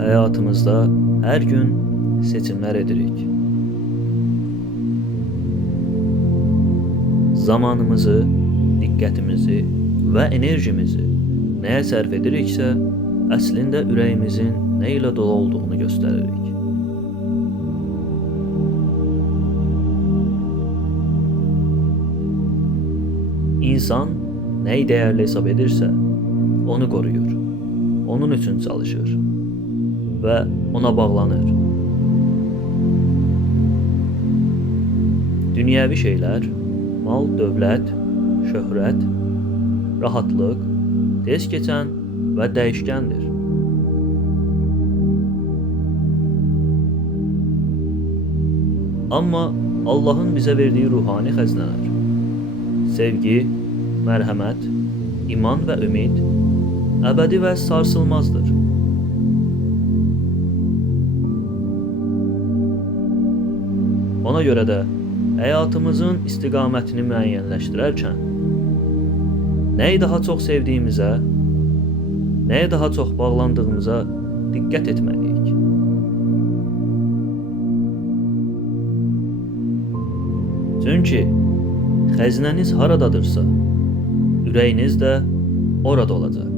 Həyatımızda hər gün seçimlər edirik. Zamanımızı, diqqətimizi və enerjimizi nəyə sərf ediriksə, əslində ürəyimizin nə ilə dolu olduğunu göstəririk. İnsan nəyi dəyərli hesab edirsə, onu qoruyur, onun üçün çalışır və ona bağlanır. Dünyəvi şeylər, mal, dövlət, şöhrət, rahatlıq, tez keçən və dəyişkəndir. Amma Allahın bizə verdiyi ruhani xəzinələr, sevgi, mərhəmət, iman və ümid əbədi və sarsılmazdır. Ona görə də həyatımızın istiqamətini müəyyənləşdirərkən nəyi daha çox sevdiyimizə, nəyə daha çox bağlandığımıza diqqət etməliyik. Çünki xəzinəniz haradadırsa, ürəyiniz də orada olacaq.